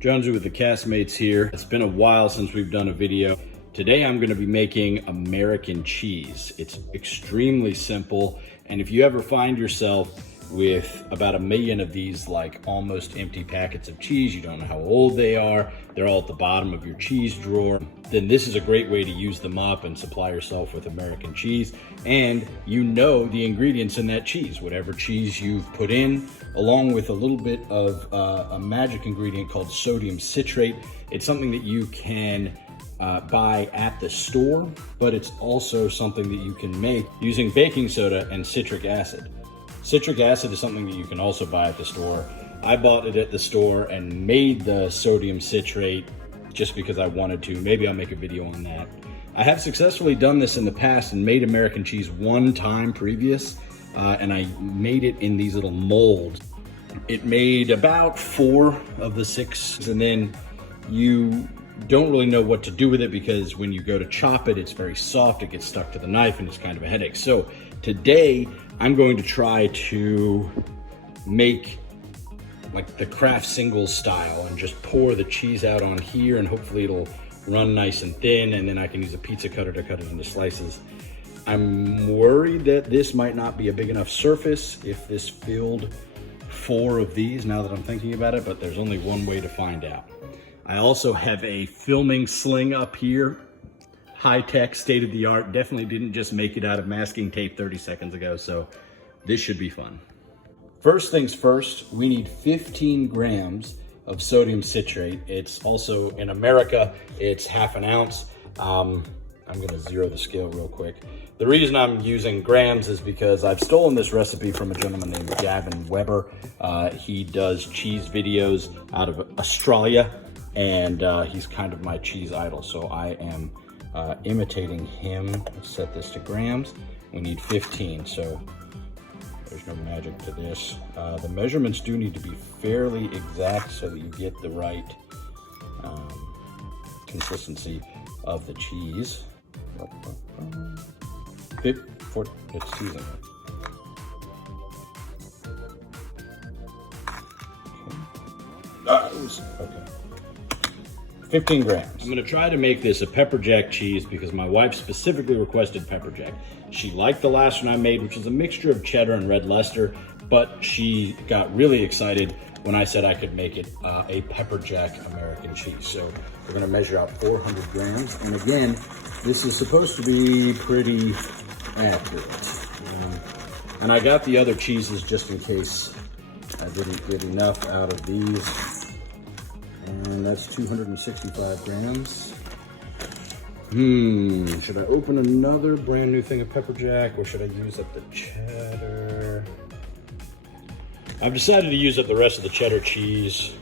Jonesy with the CastMates here. It's been a while since we've done a video. Today I'm going to be making American cheese. It's extremely simple, and if you ever find yourself with about 1 million of these like almost empty packets of cheese, you don't know how old they are, they're all at the bottom of your cheese drawer, then this is a great way to use them up and supply yourself with American cheese. And you know the ingredients in that cheese, whatever cheese you've put in, along with a little bit of a magic ingredient called sodium citrate. It's something that you can buy at the store, but it's also something that you can make using baking soda and citric acid. Citric acid is something that you can also buy at the store. I bought it at the store and made the sodium citrate just because I wanted to. Maybe I'll make a video on that. I have successfully done this in the past and made American cheese one time previous, and I made it in these little molds. It made about 4 of the 6, and then you don't really know what to do with it because when you go to chop it, it's very soft, it gets stuck to the knife, and it's kind of a headache. So today, I'm going to try to make like the Kraft Singles style and just pour the cheese out on here, and hopefully it'll run nice and thin, and then I can use a pizza cutter to cut it into slices. I'm worried that this might not be a big enough surface if this filled 4 of these, now that I'm thinking about it, but there's only one way to find out. I also have a filming sling up here. High-tech, state-of-the-art, definitely didn't just make it out of masking tape 30 seconds ago, so this should be fun. First things first, we need 15 grams of sodium citrate. It's also, in America, it's half an ounce. I'm gonna zero the scale real quick. The reason I'm using grams is because I've stolen this recipe from a gentleman named Gavin Weber. He does cheese videos out of Australia, and he's kind of my cheese idol, so I am imitating him. Let's set this to grams. We need 15, so there's no magic to this. The measurements do need to be fairly exact so that you get the right consistency of the cheese. It's seasoned. Okay. 15 grams. I'm gonna try to make this a pepper jack cheese because my wife specifically requested pepper jack. She liked the last one I made, which is a mixture of cheddar and red Leicester, but she got really excited when I said I could make it a pepper jack American cheese. So we're gonna measure out 400 grams. And again, this is supposed to be pretty accurate. And I got the other cheeses just in case I didn't get enough out of these. And that's 265 grams. Should I open another brand new thing of pepper jack, or should I use up the cheddar? I've decided to use up the rest of the cheddar cheese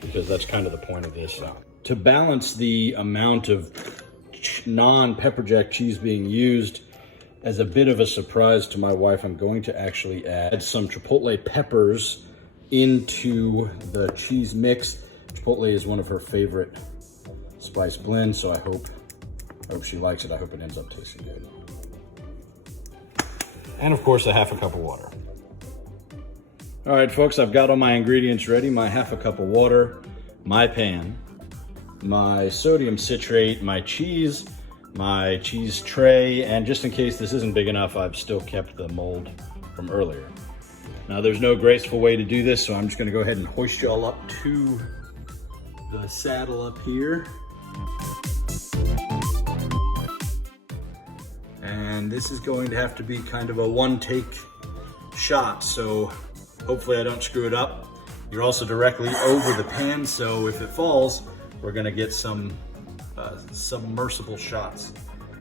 because that's kind of the point of this. To balance the amount of non-pepper jack cheese being used, as a bit of a surprise to my wife, I'm going to actually add some chipotle peppers into the cheese mix. Chipotle is one of her favorite spice blends, so I hope she likes it. I hope it ends up tasting good. And of course, a half a cup of water. All right, folks, I've got all my ingredients ready. My half a cup of water, my pan, my sodium citrate, my cheese tray, and just in case this isn't big enough, I've still kept the mold from earlier. Now, there's no graceful way to do this, so I'm just gonna go ahead and hoist you all up to the saddle up here. And this is going to have to be kind of a one-take shot, so hopefully I don't screw it up. You're also directly over the pan, so if it falls, we're gonna get some submersible shots.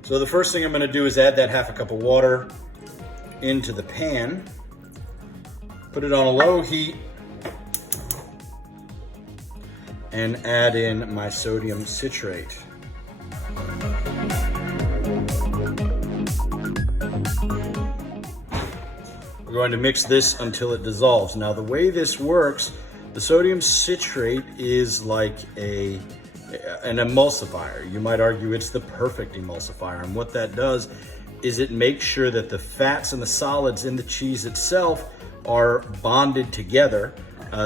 So the first thing I'm gonna do is add that half a cup of water into the pan. Put it on a low heat and add in my sodium citrate. We're going to mix this until it dissolves. Now, the way this works, the sodium citrate is like an emulsifier. You might argue it's the perfect emulsifier. And what that does is it makes sure that the fats and the solids in the cheese itself are bonded together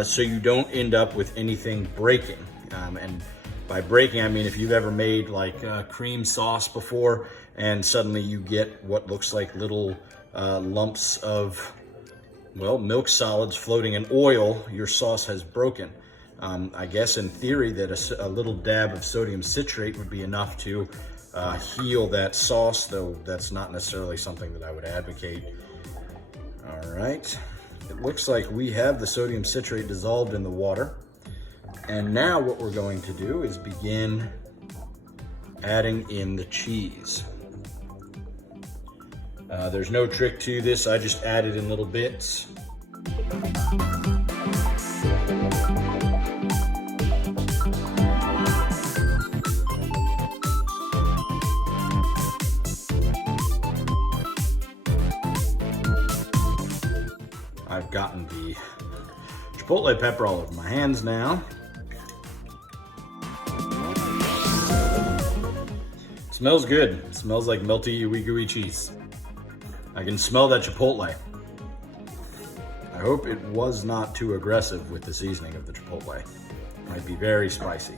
so you don't end up with anything breaking. And by breaking, I mean if you've ever made like cream sauce before and suddenly you get what looks like little lumps of, well, milk solids floating in oil, your sauce has broken. I guess in theory that a little dab of sodium citrate would be enough to heal that sauce, though that's not necessarily something that I would advocate. All right, it looks like we have the sodium citrate dissolved in the water. And now what we're going to do is begin adding in the cheese. There's no trick to this, I just add it in little bits. I've gotten the chipotle pepper all over my hands now. It smells good. It smells like melty, ooey-gooey cheese. I can smell that chipotle. I hope it was not too aggressive with the seasoning of the chipotle. It might be very spicy.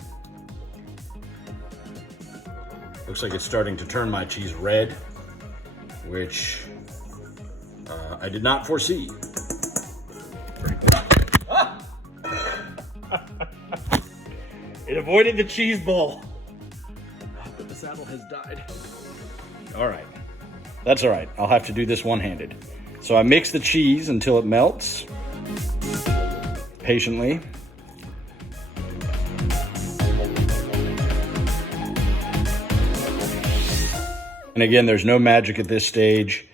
Looks like it's starting to turn my cheese red, which I did not foresee. Ah! It avoided the cheese bowl, but the saddle has died. All right, that's all right. I'll have to do this one-handed. So I mix the cheese until it melts, patiently. And again, there's no magic at this stage.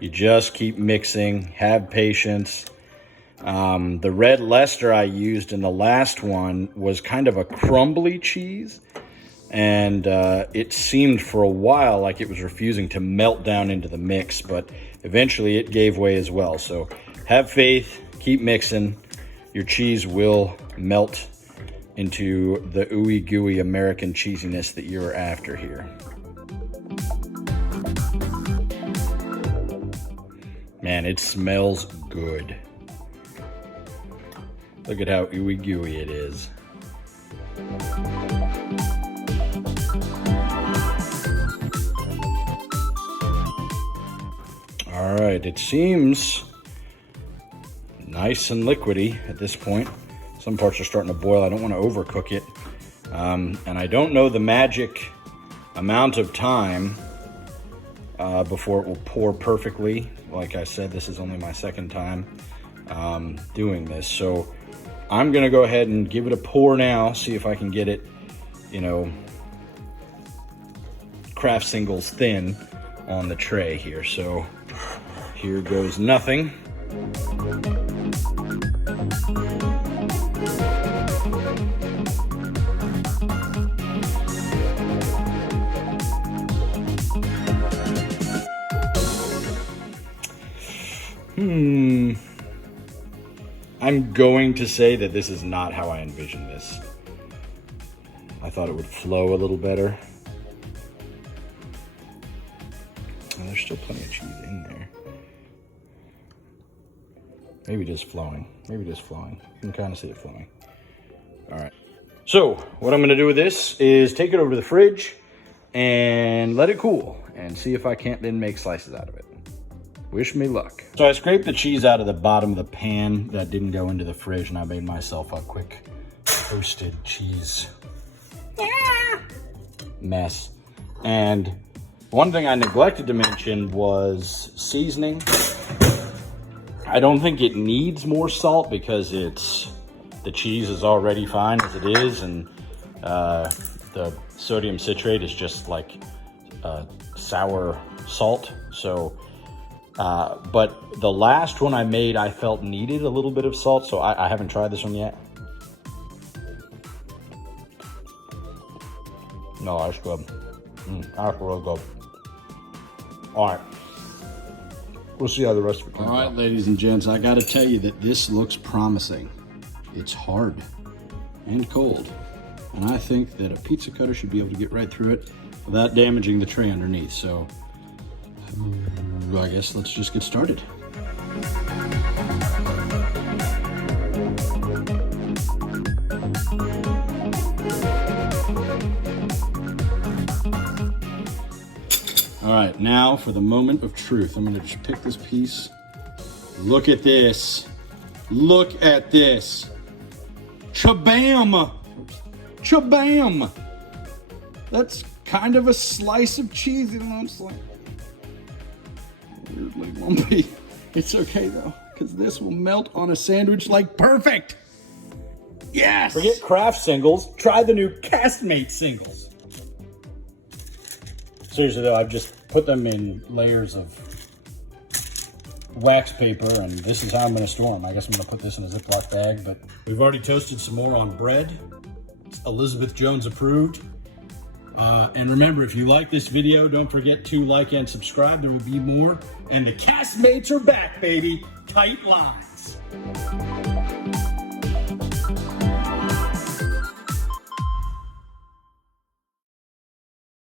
You just keep mixing, have patience. The red Leicester I used in the last one was kind of a crumbly cheese, and it seemed for a while like it was refusing to melt down into the mix, but eventually it gave way as well. So have faith, keep mixing. Your cheese will melt into the ooey-gooey American cheesiness that you're after here. Man, it smells good. Look at how ooey-gooey it is. All right, it seems nice and liquidy at this point. Some parts are starting to boil. I don't want to overcook it. And I don't know the magic amount of time before it will pour perfectly. Like I said, this is only my second time doing this. So I'm gonna go ahead and give it a pour now, see if I can get it, you know, craft singles thin on the tray here. So here goes nothing. I'm going to say that this is not how I envisioned this. I thought it would flow a little better. Oh, there's still plenty of cheese in there. Maybe just flowing. Maybe just flowing. You can kind of see it flowing. All right. So what I'm going to do with this is take it over to the fridge and let it cool and see if I can't then make slices out of it. Wish me luck. So I scraped the cheese out of the bottom of the pan that didn't go into the fridge, and I made myself a quick toasted cheese mess. And one thing I neglected to mention was seasoning. I don't think it needs more salt because the cheese is already fine as it is, and the sodium citrate is just like sour salt. So but the last one I made, I felt needed a little bit of salt, so I haven't tried this one yet. No, that's good. That's real good. All right. We'll see how the rest of it comes out. All right, ladies and gents, I gotta tell you that this looks promising. It's hard and cold, and I think that a pizza cutter should be able to get right through it without damaging the tray underneath. So I guess let's just get started. right, now for the moment of truth. I'm gonna just pick this piece. Look at this. Look at this. Cha-bam! Cha-bam! That's kind of a slice of cheese, you know, it's like weirdly lumpy. It's okay though, because this will melt on a sandwich like perfect. Yes! Forget craft singles, try the new CastMates singles. Seriously though, I've just put them in layers of wax paper, and this is how I'm gonna store them. I guess I'm gonna put this in a Ziploc bag, but we've already toasted some more on bread. It's Elizabeth Jones approved. And remember, if you like this video, don't forget to like and subscribe. There will be more. And the CastMates are back, baby. Tight lines.